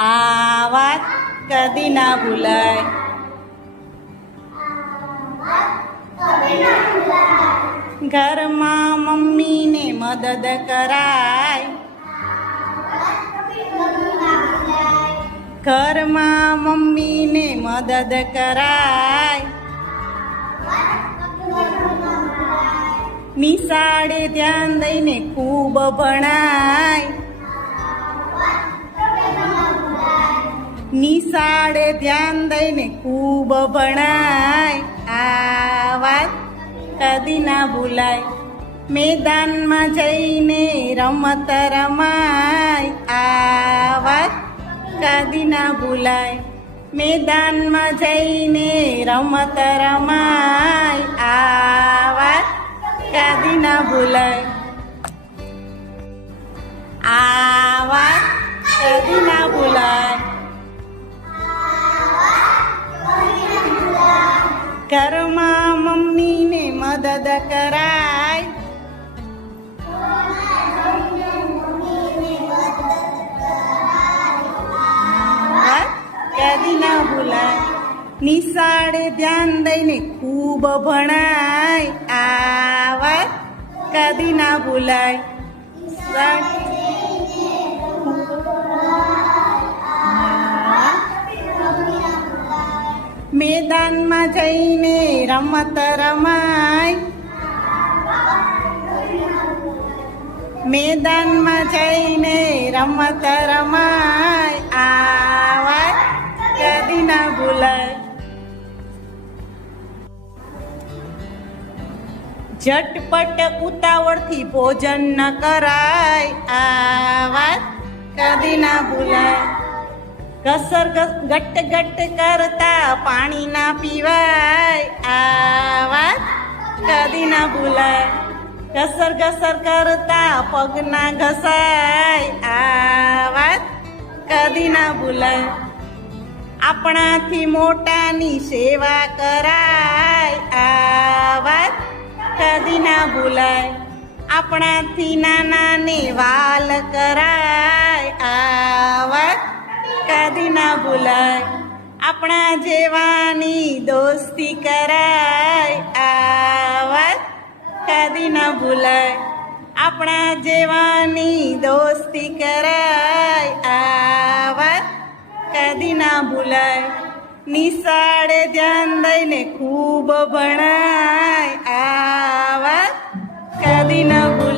આ વાત કદી ના ભૂલાય. ઘરમાં મમ્મીને મદદ કરાય. ઘરમાં મમ્મીને મદદ કરાય. નિશાળે ધ્યાન દઈને ખૂબ ભણાય. નિશાળે ધ્યાન દઈને ખૂબ ભણાય. આ વાત કદી ના ભૂલાય. મેદાનમાં જઈને રમત રમાય. આ વાત કદી ના ભૂલાય. મેદાનમાં જઈને રમત રમાય. આ વાત કદી ના ભૂલાય. આ વાત કદી ના ભૂલાય. ઘરમાં મમ્મીને મદદ કરાય. કદી ના ભૂલાય. નિશાળે ધ્યાન દઈને ખૂબ ભણાય. આ વાત કદી ના ભૂલાય. મેદાનમાં જઈને રમત રમાય. મેદાનમાં જઈને રમત રમાય. આ વાત કદી ના ભૂલાય. ઝટપટ ઉતાવળથી ભોજન ન કરાય. આ વાત કદી ના ભૂલાય. ઘસર ગટ ગટ કરતા પાણી ના પીવાય. આ વાત કદી ના ભૂલાય. ઘસર ઘસર કરતા પગ ના ઘસાય. આ વાત કદી ના ભૂલાય. આપણાથી મોટાની સેવા કરાય. આ વાત કદી ના ભૂલાય. આપણાથી નાનાને વાલ કરાય. આ વાત કદી ના ભૂલાય. આપણા જેવાની દોસ્તી કરાય. આ વાત કદી ના ભૂલાય. આપણા જેવાની દોસ્તી કરાય. આ વાત કદી ના ભૂલાય. નિશાળે ધ્યાન દઈને ખૂબ ભણાય. આ વાત કદી ના